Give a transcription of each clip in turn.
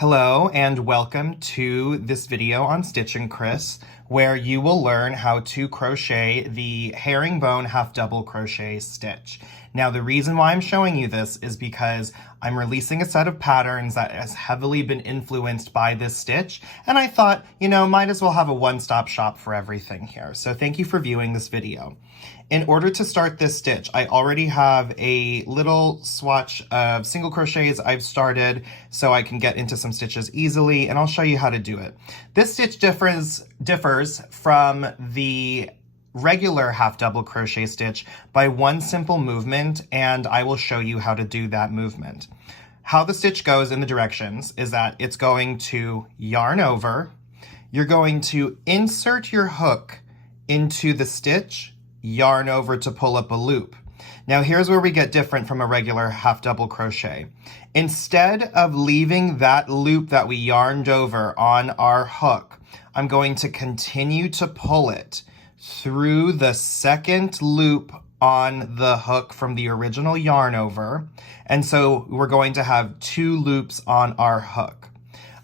Hello and welcome to this video on Stitch and Chris, where you will learn how to crochet the herringbone half double crochet stitch. Now the reason why I'm showing you this is because I'm releasing a set of patterns that has heavily been influenced by this stitch, and I thought, might as well have a one-stop shop for everything here. So thank you for viewing this video. In order to start this stitch, I already have a little swatch of single crochets I've started so I can get into some stitches easily, and I'll show you how to do it. This stitch differs from the regular half double crochet stitch by one simple movement, and I will show you how to do that movement. How the stitch goes in the directions is that it's going to yarn over, you're going to insert your hook into the stitch, yarn over to pull up a loop. Now here's where we get different from a regular half double crochet. Instead of leaving that loop that we yarned over on our hook, I'm going to continue to pull it through the second loop on the hook from the original yarn over. And so we're going to have two loops on our hook.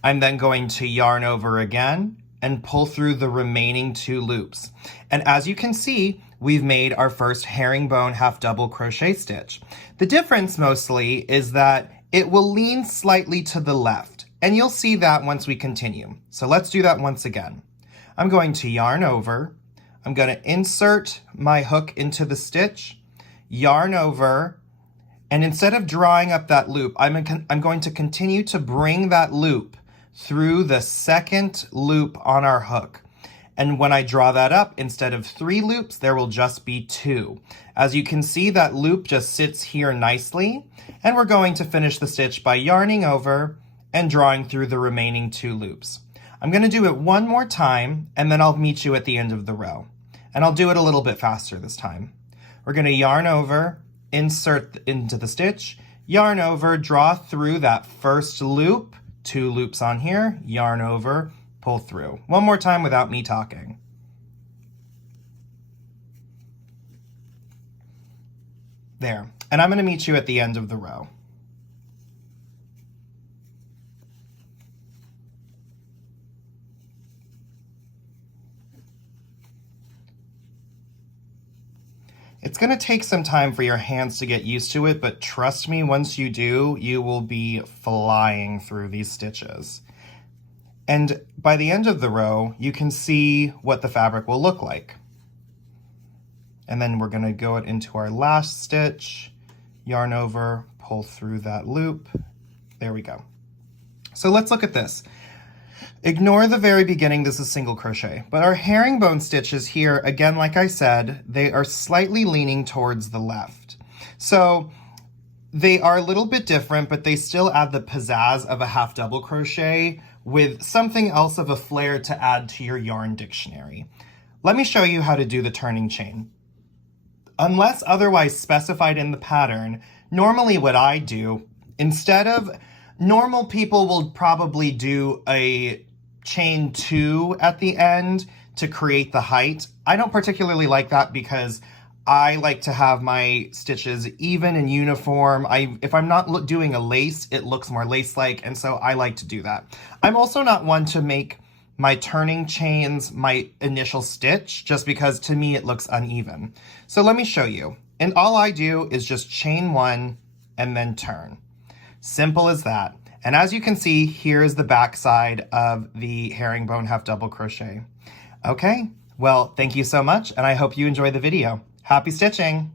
I'm then going to yarn over again and pull through the remaining two loops. And as you can see, we've made our first herringbone half double crochet stitch. The difference mostly is that it will lean slightly to the left, and you'll see that once we continue. So let's do that once again. I'm going to yarn over, I'm going to insert my hook into the stitch, yarn over, and instead of drawing up that loop, I'm going to continue to bring that loop through the second loop on our hook. And when I draw that up, instead of 3 loops, there will just be 2. As you can see, that loop just sits here nicely, and we're going to finish the stitch by yarning over and drawing through the remaining 2 loops. I'm going to do it one more time, and then I'll meet you at the end of the row. And I'll do it a little bit faster this time. We're going to yarn over, insert into the stitch, yarn over, draw through that first loop, 2 loops on here, yarn over, pull through. One more time without me talking. There. And I'm going to meet you at the end of the row. It's going to take some time for your hands to get used to it, but trust me, once you do, you will be flying through these stitches. And by the end of the row, you can see what the fabric will look like. And then we're going to go into our last stitch, yarn over, pull through that loop. There we go. So let's look at this. Ignore the very beginning, this is single crochet, but our herringbone stitches here, again, like I said, they are slightly leaning towards the left. So they are a little bit different, but they still add the pizzazz of a half double crochet with something else of a flair to add to your yarn dictionary. Let me show you how to do the turning chain. Unless otherwise specified in the pattern, normally what I do, normal people will probably do a chain 2 at the end to create the height. I don't particularly like that because I like to have my stitches even and uniform. If I'm not doing a lace, it looks more lace-like, and so I like to do that. I'm also not one to make my turning chains my initial stitch, just because to me it looks uneven. So let me show you. And all I do is just chain 1 and then turn. Simple as that. And as you can see, here's the back side of the herringbone half double crochet. Okay, well, thank you so much, and I hope you enjoy the video. Happy stitching!